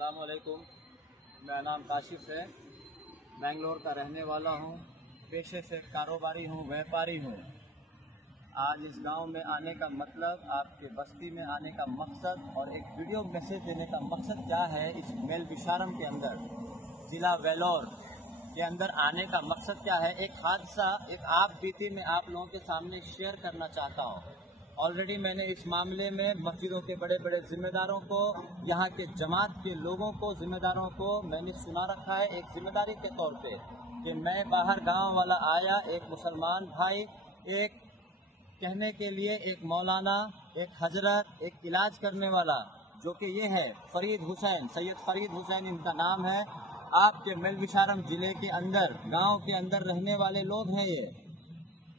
अस्सलामुअलैकुम। मेरा नाम काशिफ है, बेंगलोर का रहने वाला हूँ। पेशे से कारोबारी हूँ, व्यापारी हूँ। आज इस गांव में आने का मतलब, आपके बस्ती में आने का मकसद और एक वीडियो मैसेज देने का मकसद क्या है, इस मेलविशारम के अंदर, ज़िला वेलोर के अंदर आने का मकसद क्या है। एक हादसा, एक आप बीती में आप लोगों के सामने शेयर करना चाहता हूँ। ऑलरेडी मैंने इस मामले में मस्जिदों के बड़े बड़े जिम्मेदारों को, यहाँ के जमात के लोगों को, जिम्मेदारों को मैंने सुना रखा है एक जिम्मेदारी के तौर पे कि मैं बाहर गांव वाला आया, एक मुसलमान भाई, एक कहने के लिए एक मौलाना, एक हजरत, एक इलाज करने वाला, जो कि ये है फरीद हुसैन, सैयद फरीद हुसैन इनका नाम है। आपके मेलविशारम ज़िले के अंदर, गांव के अंदर रहने वाले लोग हैं। ये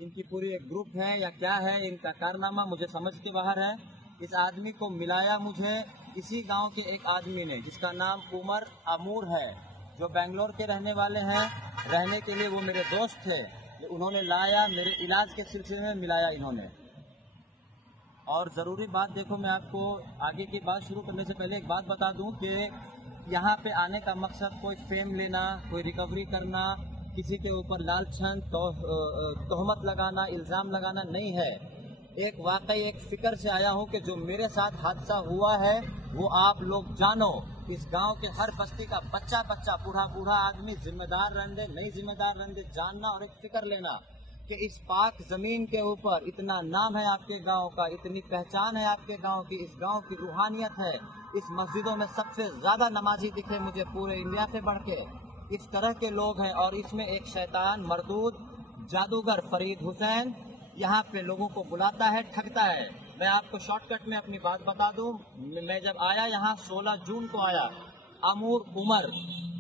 इनकी पूरी एक ग्रुप है या क्या है, इनका कारनामा मुझे समझ के बाहर है। इस आदमी को मिलाया मुझे इसी गांव के एक आदमी ने, जिसका नाम उमर अमूर है, जो बेंगलोर के रहने वाले हैं। रहने के लिए वो मेरे दोस्त थे, उन्होंने लाया, मेरे इलाज के सिलसिले में मिलाया इन्होंने। और ज़रूरी बात देखो, मैं आपको आगे की बात शुरू करने से पहले एक बात बता दूं कि यहाँ पे आने का मकसद कोई फेम लेना, कोई रिकवरी करना, किसी के ऊपर लालछन, तोहमत लगाना, इल्ज़ाम लगाना नहीं है। एक वाकई एक फ़िक्र से आया हूँ कि जो मेरे साथ हादसा हुआ है वो आप लोग जानो। इस गांव के हर बस्ती का बच्चा बच्चा, बूढ़ा बूढ़ा आदमी, जिम्मेदार रहने, नहीं जिम्मेदार रहने, जानना और एक फ़िक्र लेना कि इस पाक ज़मीन के ऊपर इतना नाम है आपके गांव का, इतनी पहचान है आपके गांव की, इस गांव की रूहानियत है। इस मस्जिदों में सबसे ज़्यादा नमाजी दिखे मुझे पूरे इंडिया से बढ़ के। इस तरह के लोग हैं और इसमें एक शैतान मरदूद जादूगर फरीद हुसैन यहाँ पे लोगों को बुलाता है, ठगता है। मैं आपको शॉर्टकट में अपनी बात बता दूं, मैं जब आया यहाँ 16 जून को आया। अमूर उमर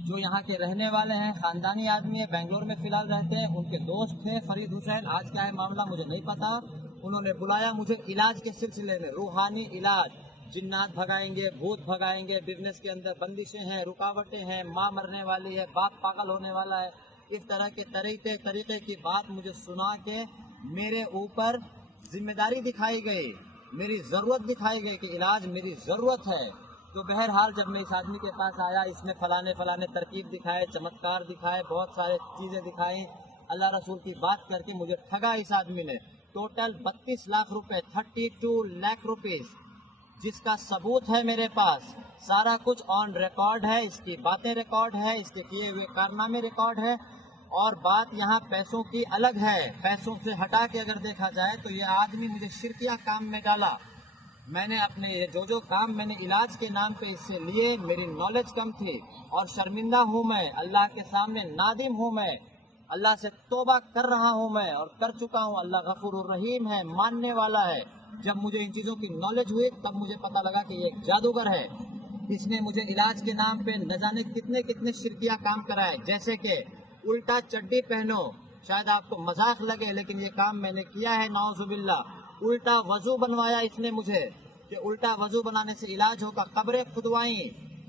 जो यहाँ के रहने वाले हैं, खानदानी आदमी है, बेंगलोर में फिलहाल रहते हैं, उनके दोस्त थे फरीद हुसैन। आज क्या है मामला मुझे नहीं पता। उन्होंने बुलाया मुझे इलाज के सिलसिले में, रूहानी इलाज, जिन्नात भगाएंगे, भूत भगाएंगे, बिजनेस के अंदर बंदिशें हैं, रुकावटें हैं, माँ मरने वाली है, बाप पागल होने वाला है, इस तरह के तरीके की बात मुझे सुना के मेरे ऊपर जिम्मेदारी दिखाई गई, मेरी ज़रूरत दिखाई गई कि इलाज मेरी ज़रूरत है। तो बहरहाल जब मैं इस आदमी के पास आया, इसने फलाने तरकीब दिखाए, चमत्कार दिखाए, बहुत सारे चीज़ें दिखाई, अल्लाह रसूल की बात करके मुझे ठगा इस आदमी ने। टोटल 32 लाख रुपए, 32 लाख रुपीज़, जिसका सबूत है मेरे पास। सारा कुछ ऑन रिकॉर्ड है, इसकी बातें रिकॉर्ड है, इसके किए हुए कारनामे रिकॉर्ड है। और बात यहाँ पैसों की अलग है। पैसों से हटा के अगर देखा जाए तो ये आदमी मुझे शिरकिया काम में डाला। मैंने अपने ये जो काम मैंने इलाज के नाम पे इससे लिए, मेरी नॉलेज कम थी और शर्मिंदा हूँ मैं, अल्लाह के सामने नादिम हूँ मैं, अल्लाह से तौबा कर रहा हूँ मैं और कर चुका हूँ। अल्लाह गफूर रहीम है, मानने वाला है। जब मुझे इन चीज़ों की नॉलेज हुई तब मुझे पता लगा कि ये एक जादूगर है। इसने मुझे इलाज के नाम पे न जाने कितने कितने शिरकिया काम कराए, जैसे कि उल्टा चड्डी पहनो, शायद आपको मजाक लगे लेकिन ये काम मैंने किया है, नाउजुबिल्लाह। उल्टा वजू बनवाया इसने मुझे कि उल्टा वजू बनाने से इलाज होगा। कब्रें खुदवाई,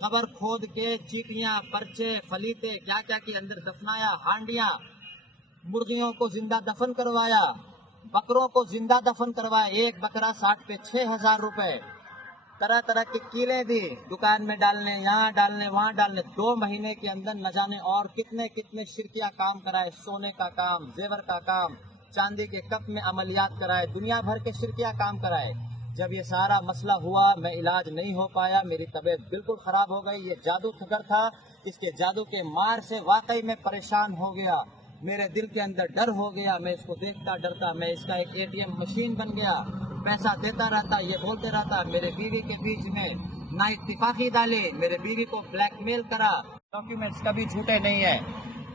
कब्र खोद के चीटियां, पर्चे, फलीते, क्या क्या के अंदर दफनाया, हांडियां, मुर्गियों को जिंदा दफन करवाया, बकरों को जिंदा दफन करवाया। एक बकरा 60 पे 6,000 रुपए। तरह तरह की कीलें दी, दुकान में डालने, यहाँ डालने, वहाँ डालने। 2 महीने के अंदर न जाने और कितने कितने शिरकिया काम कराए, सोने का काम, जेवर का काम, चांदी के कप में अमलियात कराए, दुनिया भर के शिरकिया काम कराए। जब ये सारा मसला हुआ, मैं इलाज नहीं हो पाया, मेरी तबीयत बिल्कुल खराब हो गई। ये जादू ठगर था, इसके जादू के मार से वाकई में परेशान हो गया। मेरे दिल के अंदर डर हो गया, मैं इसको देखता डरता, मैं इसका एक ATM मशीन बन गया, पैसा देता रहता, ये बोलते रहता। मेरे बीवी के बीच में ना इत्तिफाकी डाली, मेरे बीवी को ब्लैकमेल करा। डॉक्यूमेंट्स कभी झूठे नहीं है।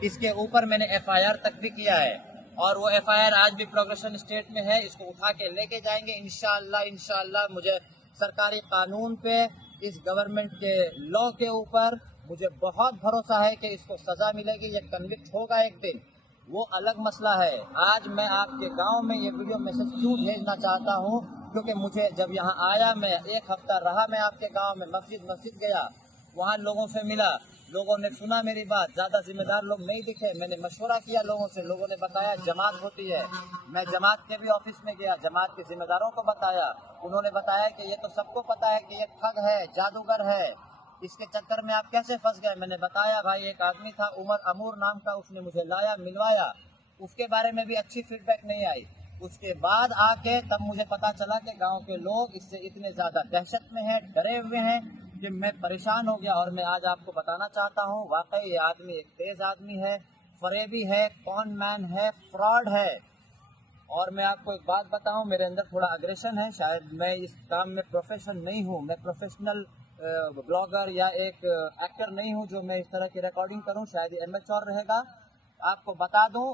इसके ऊपर मैंने FIR तक भी किया है और वो FIR आज भी प्रोग्रेशन स्टेट में है। इसको उठा के लेके जाएंगे इंशाअल्लाह। मुझे सरकारी कानून पे, इस गवर्नमेंट के लॉ के ऊपर मुझे बहुत भरोसा है कि इसको सजा मिलेगी, ये कन्विक्ट होगा एक दिन, वो अलग मसला है। आज मैं आपके गांव में ये वीडियो मैसेज क्यों भेजना चाहता हूँ, क्योंकि मुझे जब यहाँ आया, मैं 1 हफ्ता रहा, मैं आपके गांव में मस्जिद गया, वहाँ लोगों से मिला, लोगों ने सुना मेरी बात। ज़्यादा जिम्मेदार लोग नहीं दिखे, मैंने मशवरा किया लोगों से, लोगों ने बताया जमात होती है। मैं जमात के भी ऑफिस में गया, जमात के जिम्मेदारों को बताया, उन्होंने बताया कि ये तो सबको पता है कि ये ठग है, जादूगर है, इसके चक्कर में आप कैसे फंस गए? मैंने बताया भाई, एक आदमी था उमर अमूर नाम का, उसने मुझे लाया, मिलवाया, उसके बारे में भी अच्छी फीडबैक नहीं आई। उसके बाद आके तब मुझे पता चला कि गांव के लोग इससे इतने ज्यादा दहशत में हैं, डरे हुए हैं कि मैं परेशान हो गया। और मैं आज आपको बताना चाहता हूँ, वाकई ये आदमी एक तेज आदमी है, फरेबी है, कॉन मैन है, फ्रॉड है। और मैं आपको एक बात बताऊं, मेरे अंदर थोड़ा अग्रेशन है। शायद मैं इस काम में प्रोफेशन नहीं हूं, मैं प्रोफेशनल ब्लॉगर या एक एक्टर नहीं हूं जो मैं इस तरह की रिकॉर्डिंग करूं। शायद ये एमेच्योर रहेगा। आपको बता दूं,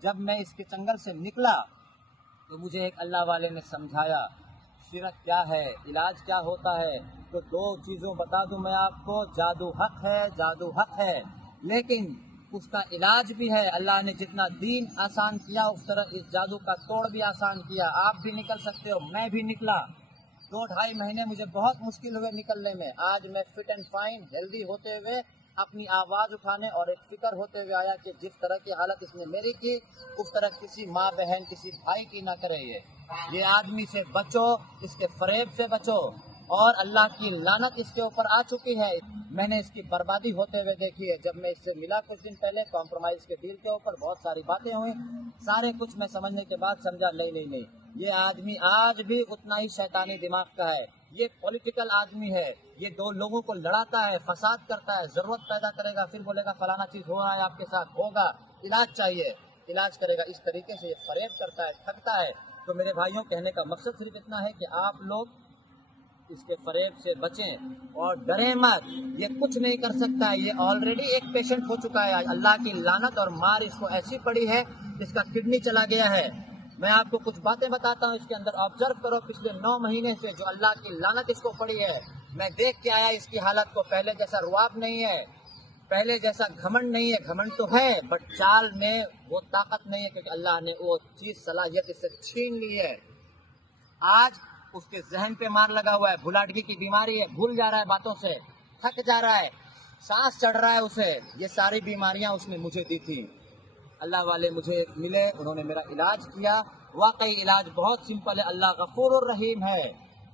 जब मैं इसके चंगल से निकला तो मुझे एक अल्लाह वाले ने समझाया शिरक क्या है, इलाज क्या होता है। तो दो चीज़ों बता दूं मैं आपको, जादू हक है, जादू हक है, लेकिन उसका इलाज भी है। अल्लाह ने जितना दीन आसान किया उस तरह इस जादू का तोड़ भी आसान किया। आप भी निकल सकते हो, मैं भी निकला। 2-2.5 महीने मुझे बहुत मुश्किल हुए निकलने में। आज मैं फिट एंड फाइन, हेल्दी होते हुए अपनी आवाज उठाने और एक फिक्र होते हुए आया कि जिस तरह की हालत इसने मेरी की, उस तरह किसी माँ बहन, किसी भाई की ना करे। ये आदमी से बचो, इसके फरेब से बचो, और अल्लाह की लानत इसके ऊपर आ चुकी है। मैंने इसकी बर्बादी होते हुए देखी है। जब मैं इससे मिला कुछ दिन पहले, कॉम्प्रोमाइज के डील के ऊपर बहुत सारी बातें हुई, सारे कुछ मैं समझने के बाद समझा नहीं, ये आदमी आज भी उतना ही शैतानी दिमाग का है। ये पॉलिटिकल आदमी है, ये दो लोगों को लड़ाता है, फसाद करता है, जरूरत पैदा करेगा, फिर बोलेगा फलाना चीज हो रहा है आपके साथ, होगा, इलाज चाहिए, इलाज करेगा। इस तरीके से ये फरेब करता है, ठगता है। तो मेरे भाइयों, कहने का मकसद सिर्फ इतना है कि आप लोग इसके फरेब से बचें और डरें मत। ये कुछ नहीं कर सकता है, ये ऑलरेडी एक पेशेंट हो चुका है। अल्लाह की लानत और मार इसको ऐसी पड़ी है, इसका किडनी चला गया है। मैं आपको कुछ बातें बताता हूँ, इसके अंदर ऑब्जर्व करो। पिछले 9 महीने से जो अल्लाह की लानत इसको पड़ी है, मैं देख के आया इसकी हालत को। पहले जैसा रुआब नहीं है, पहले जैसा घमंड नहीं है, घमंड तो है बट चाल में वो ताकत नहीं है, क्योंकि अल्लाह ने वो चीज सलाहियत इससे छीन ली है। आज उसके जहन पे मार लगा हुआ है, भुलाडगी की बीमारी है, भूल जा रहा है बातों से, थक जा रहा है, सांस चढ़ रहा है उसे। ये सारी बीमारियां उसने मुझे दी थी। अल्लाह वाले मुझे मिले, उन्होंने मेरा इलाज किया। वाकई इलाज बहुत सिंपल है। अल्लाह गफूर और रहीम है,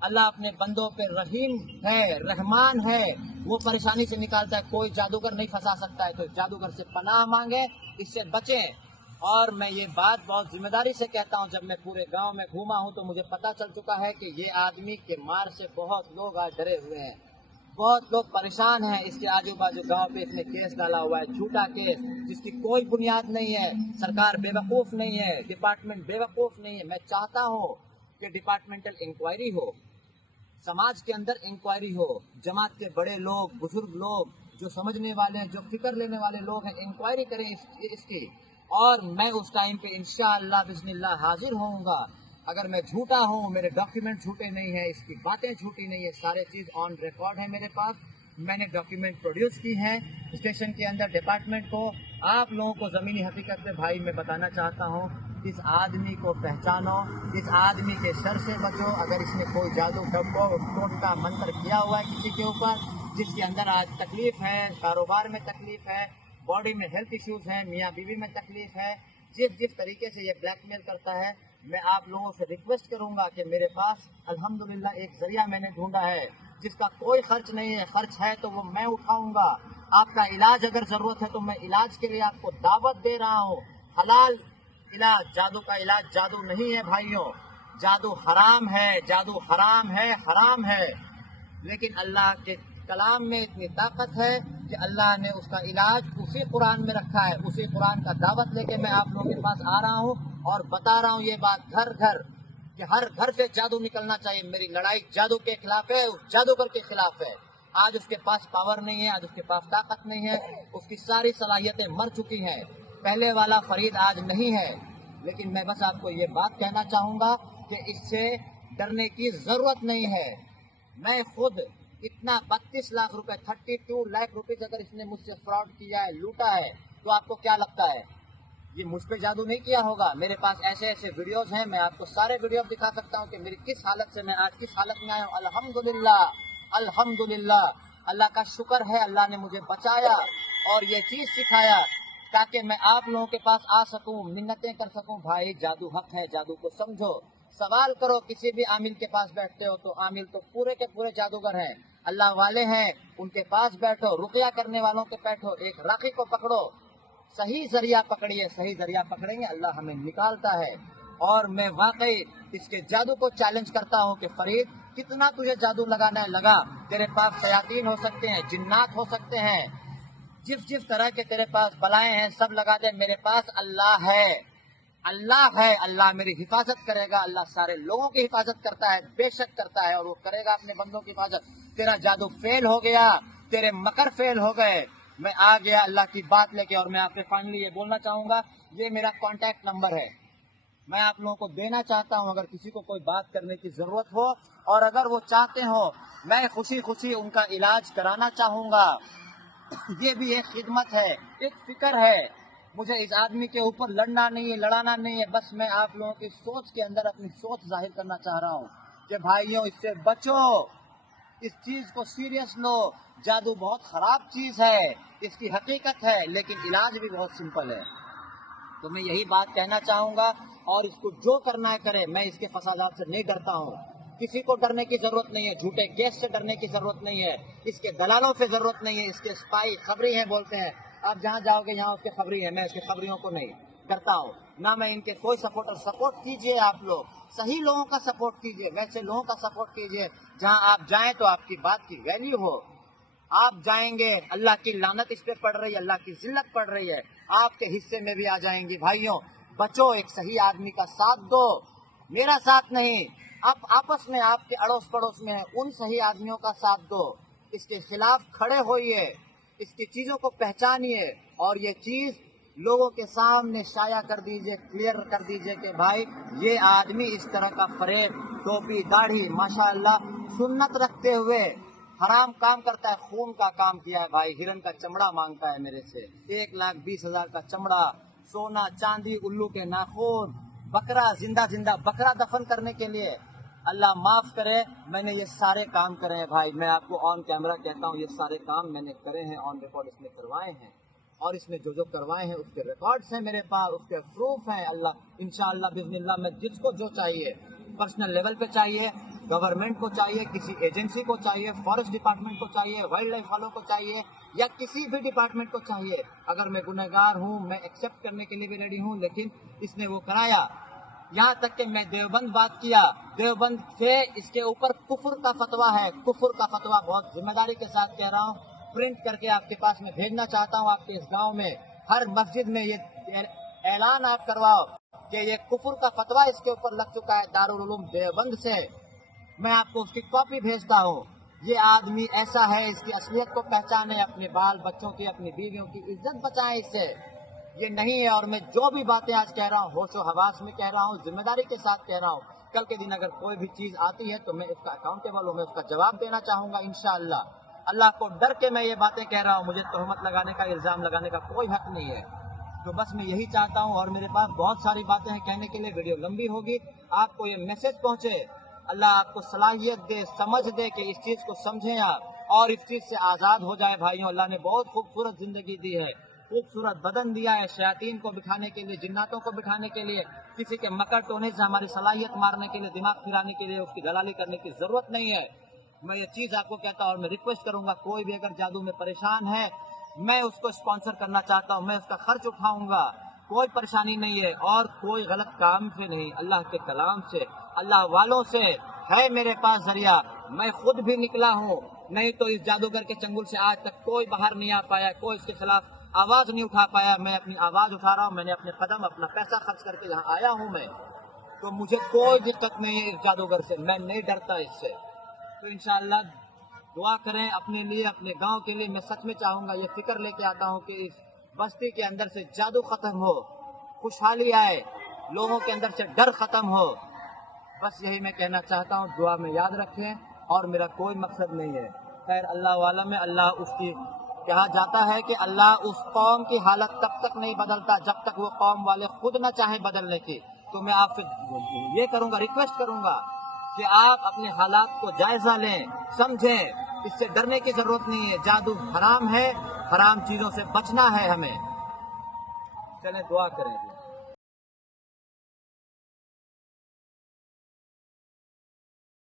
अल्लाह अपने बंदों पे रहीम है, रहमान है, वो परेशानी से निकालता है। कोई जादूगर नहीं फंसा सकता है। तो जादूगर से पनाह मांगे, इससे बचें। और मैं ये बात बहुत जिम्मेदारी से कहता हूँ, जब मैं पूरे गांव में घूमा हूँ तो मुझे पता चल चुका है कि ये आदमी के मार से बहुत लोग आज डरे हुए हैं, बहुत लोग परेशान हैं। इसके आजू बाजू गांव पे इसने केस डाला हुआ है, झूठा केस जिसकी कोई बुनियाद नहीं है। सरकार बेवकूफ नहीं है, डिपार्टमेंट बेवकूफ नहीं है। मैं चाहता हूँ कि डिपार्टमेंटल इंक्वायरी हो, समाज के अंदर इंक्वायरी हो, जमात के बड़े लोग, बुजुर्ग लोग, जो समझने वाले हैं, जो फिक्र लेने वाले लोग हैं, इंक्वायरी करें इसकी। और मैं उस टाइम पे इंशाअल्लाह बिस्मिल्लाह हाजिर होऊंगा। अगर मैं झूठा हूँ, मेरे डॉक्यूमेंट झूठे नहीं है, इसकी बातें झूठी नहीं है, सारे चीज ऑन रिकॉर्ड है मेरे पास। मैंने डॉक्यूमेंट प्रोड्यूस की हैं स्टेशन के अंदर डिपार्टमेंट को। आप लोगों को जमीनी हकीकत में भाई मैं बताना चाहता हूँ, इस आदमी को पहचानो, इस आदमी के शर से बचो। अगर इसने कोई जादू टोटका मंत्र किया हुआ है किसी के ऊपर, जिसके अंदर आज तकलीफ है, कारोबार में तकलीफ है, बॉडी में हेल्थ इश्यूज हैं, मियाँ बीवी में तकलीफ है, जिस तरीके से ये ब्लैकमेल करता है, मैं आप लोगों से रिक्वेस्ट करूंगा कि मेरे पास अल्हम्दुलिल्लाह एक जरिया मैंने ढूंढा है जिसका कोई खर्च नहीं है। खर्च है तो वो मैं उठाऊंगा। आपका इलाज अगर जरूरत है तो मैं इलाज के लिए आपको दावत दे रहा हूँ। हलाल इलाज, जादू का इलाज जादू नहीं है भाइयों, जादू हराम है, जादू हराम है, हराम है। लेकिन अल्लाह के कलाम में इतनी ताकत है कि अल्लाह ने उसका इलाज उसी कुरान में रखा है। उसी कुरान का दावत लेके मैं आप लोगों के पास आ रहा हूँ और बता रहा हूँ ये बात घर घर, कि हर घर से जादू निकलना चाहिए। मेरी लड़ाई जादू के खिलाफ है, जादूगर के खिलाफ है। आज उसके पास पावर नहीं है, आज उसके पास ताकत नहीं है, उसकी सारी सलाहियतें मर चुकी हैं। पहले वाला फरीद आज नहीं है। लेकिन मैं बस आपको ये बात कहना चाहूंगा कि इससे डरने की जरूरत नहीं है। मैं खुद इतना 32 लाख रुपए, 32 लाख रुपीज अगर इसने मुझसे फ्रॉड किया है, लूटा है, तो आपको क्या लगता है ये मुझ पे जादू नहीं किया होगा? मेरे पास ऐसे ऐसे वीडियोस हैं, मैं आपको सारे वीडियो दिखा सकता हूँ कि मेरी किस हालत से मैं आज किस हालत में आया हूँ। अल्हम्दुलिल्लाह, अल्हम्दुलिल्लाह, अल्लाह का शुक्र है, अल्लाह ने मुझे बचाया और ये चीज सिखाया ताकि मैं आप लोगों के पास आ सकूं, मिन्नतें कर सकूं। भाई जादू हक है, जादू को समझो। सवाल करो, किसी भी आमिल के पास बैठते हो तो आमिल तो पूरे के पूरे जादूगर हैं। اللہ والے ہیں ان کے پاس بیٹھو، رقیہ کرنے والوں کے بیٹھو، ایک راقی کو پکڑو، صحیح ذریعہ پکڑیے، صحیح ذریعہ پکڑیں گے اللہ ہمیں نکالتا ہے۔ اور میں واقعی اس کے جادو کو چیلنج کرتا ہوں کہ فرید کتنا تجھے جادو لگانا ہے لگا، تیرے پاس شیاطین ہو سکتے ہیں، جنات ہو سکتے ہیں، جس طرح کے تیرے پاس بلائیں ہیں سب لگا دے، میرے پاس اللہ ہے، اللہ ہے، اللہ میری حفاظت کرے گا، اللہ سارے لوگوں کی حفاظت کرتا ہے، بے شک کرتا ہے، اور وہ کرے گا اپنے بندوں کی حفاظت۔ تیرا جادو فیل ہو گیا، تیرے مکر فیل ہو گئے، میں آ گیا اللہ کی بات لے کے۔ اور میں آپ سے فائنلی یہ بولنا چاہوں گا، یہ میرا کانٹیکٹ نمبر ہے، میں آپ لوگوں کو دینا چاہتا ہوں، اگر کسی کو کوئی بات کرنے کی ضرورت ہو اور اگر وہ چاہتے ہو میں خوشی خوشی ان کا علاج کرانا چاہوں گا، یہ بھی ایک خدمت ہے، ایک فکر ہے، مجھے اس آدمی کے اوپر لڑنا نہیں ہے، لڑانا نہیں ہے، بس میں آپ لوگوں کی سوچ کے اندر اپنی سوچ ظاہر کرنا چاہ رہا ہوں کہ بھائیوں اس سے بچو، اس چیز کو سیریس لو، جادو بہت خراب چیز ہے، اس کی حقیقت ہے لیکن علاج بھی بہت سمپل ہے۔ تو میں یہی بات کہنا چاہوں گا، اور اس کو جو کرنا ہے کرے، میں اس کے فسادات سے نہیں ڈرتا ہوں، کسی کو ڈرنے کی ضرورت نہیں ہے، جھوٹے کیس سے ڈرنے کی ضرورت نہیں ہے، اس کے دلالوں سے ضرورت نہیں ہے، اس کے اسپائی خبری ہیں بولتے ہیں، آپ جہاں جاؤ گے یہاں اس کے خبری ہے، میں اس کے خبریوں کو نہیں کرتا ہوں، نہ میں ان کے کوئی سپورٹر۔ سپورٹ کیجئے آپ لوگ، صحیح لوگوں کا سپورٹ کیجئے، ویسے لوگوں کا سپورٹ کیجئے جہاں آپ جائیں تو آپ کی بات کی ویلیو ہو۔ آپ جائیں گے اللہ کی لعنت اس پہ پڑ رہی ہے، اللہ کی ذلت پڑ رہی ہے، آپ کے حصے میں بھی آ جائیں گی۔ بھائیوں بچو، ایک صحیح آدمی کا ساتھ دو، میرا ساتھ نہیں، آپ آپس میں آپ کے اڑوس پڑوس میں ہیں ان صحیح آدمیوں کا ساتھ دو، اس کے خلاف کھڑے ہوئیے، اس کی چیزوں کو پہچانیے، اور یہ چیز لوگوں کے سامنے شائع کر دیجئے، کلیئر کر دیجئے کہ بھائی یہ آدمی اس طرح کا فریب، ٹوپی، داڑھی، ماشاءاللہ سنت رکھتے ہوئے حرام کام کرتا ہے، خون کا کام کیا ہے بھائی، ہرن کا چمڑا مانگتا ہے میرے سے، 1,20,000 کا چمڑا، سونا چاندی، الو کے ناخن، بکرا، زندہ بکرا دفن کرنے کے لیے، اللہ معاف کرے میں نے یہ سارے کام کرے ہیں بھائی، میں آپ کو آن کیمرہ کہتا ہوں یہ سارے کام میں نے کرے ہیں، آن ریکارڈ اس میں کروائے ہیں، اور اس میں جو کروائے ہیں اس کے ریکارڈز ہیں میرے پاس، اس کے پروف ہیں، اللہ انشاءاللہ بسم اللہ میں جس کو جو چاہیے، پرسنل لیول پہ چاہیے، گورنمنٹ کو چاہیے، کسی ایجنسی کو چاہیے، فارسٹ ڈپارٹمنٹ کو چاہیے، وائلڈ لائف والوں کو چاہیے، یا کسی بھی ڈپارٹمنٹ کو چاہیے، اگر میں گنہگار ہوں میں ایکسیپٹ کرنے کے لیے بھی ریڈی ہوں، لیکن اس نے وہ کرایا۔ یہاں تک کہ میں دیوبند بات کیا، دیوبند سے اس کے اوپر کفر کا فتویٰ ہے، کفر کا فتویٰ بہت ذمہ داری کے ساتھ کہہ رہا ہوں، پرنٹ کر کے آپ کے پاس میں بھیجنا چاہتا ہوں، آپ کے اس گاؤں میں ہر مسجد میں یہ اعلان آپ کرواؤ کہ یہ کفر کا فتویٰ اس کے اوپر لگ چکا ہے دارالعلوم دیوبند سے، میں آپ کو اس کی کاپی بھیجتا ہوں۔ یہ آدمی ایسا ہے، اس کی اصلیت کو پہچانے، اپنے بال بچوں کی، اپنی بیویوں کی عزت بچائیں اس سے، یہ نہیں ہے۔ اور میں جو بھی باتیں آج کہہ رہا ہوں ہوش و حواس میں کہہ رہا ہوں، ذمہ داری کے ساتھ کہہ رہا ہوں، کل کے دن اگر کوئی بھی چیز آتی ہے تو میں اس کا اکاؤنٹیبل ہوں، میں اس کا جواب دینا چاہوں گا انشاءاللہ۔ اللہ کو ڈر کے میں یہ باتیں کہہ رہا ہوں، مجھے تہمت لگانے کا، الزام لگانے کا کوئی حق نہیں ہے، تو بس میں یہی چاہتا ہوں، اور میرے پاس بہت ساری باتیں ہیں کہنے کے لیے، ویڈیو لمبی ہوگی، آپ کو یہ میسج پہنچے، اللہ آپ کو صلاحیت دے، سمجھ دے کہ اس چیز کو سمجھیں آپ، اور اس چیز سے آزاد ہو جائے۔ بھائیوں اللہ نے بہت خوبصورت زندگی دی ہے، خوبصورت بدن دیا ہے، شیاطین کو بٹھانے کے لیے، جناتوں کو بٹھانے کے لیے، کسی کے مکر ٹونے سے ہماری صلاحیت مارنے کے لیے، دماغ پھرانے کے لیے اس کی دلالی کرنے کی ضرورت نہیں ہے۔ میں یہ چیز آپ کو کہتا ہوں، اور میں ریکویسٹ کروں گا کوئی بھی اگر جادو میں پریشان ہے، میں اس کو اسپانسر کرنا چاہتا ہوں، میں اس کا خرچ اٹھاؤں گا، کوئی پریشانی نہیں ہے، اور کوئی غلط کام سے نہیں، اللہ کے کلام سے، اللہ والوں سے ہے میرے پاس ذریعہ، میں خود بھی نکلا ہوں، نہیں تو اس جادوگر کے چنگل سے آج تک کوئی باہر نہیں آ پایا، کوئی اس کے خلاف آواز نہیں اٹھا پایا، میں اپنی آواز اٹھا رہا ہوں، میں نے اپنے قدم، اپنا پیسہ خرچ کر کے یہاں آیا ہوں میں، تو مجھے کوئی دقت نہیں ہے اس جادوگر سے، میں نہیں ڈرتا اس سے۔ تو انشاءاللہ دعا کریں اپنے لیے، اپنے گاؤں کے لیے، میں سچ میں چاہوں گا، یہ فکر لے کے آتا ہوں کہ اس بستی کے اندر سے جادو ختم ہو، خوشحالی آئے، لوگوں کے اندر سے ڈر ختم ہو، بس یہی میں کہنا چاہتا ہوں، دعا میں یاد رکھیں، اور میرا کوئی مقصد نہیں ہے۔ خیر اللہ والا میں، اللہ اس کی، کہا جاتا ہے کہ اللہ اس قوم کی حالت تب تک نہیں بدلتا جب تک وہ قوم والے خود نہ چاہیں بدلنے کی، تو میں آپ سے یہ کروں گا، ریکویسٹ کروں گا کہ آپ اپنے حالات کو جائزہ لیں، سمجھیں، اس سے ڈرنے کی ضرورت نہیں ہے، جادو حرام ہے، حرام چیزوں سے بچنا ہے ہمیں، چلیں دعا کریں۔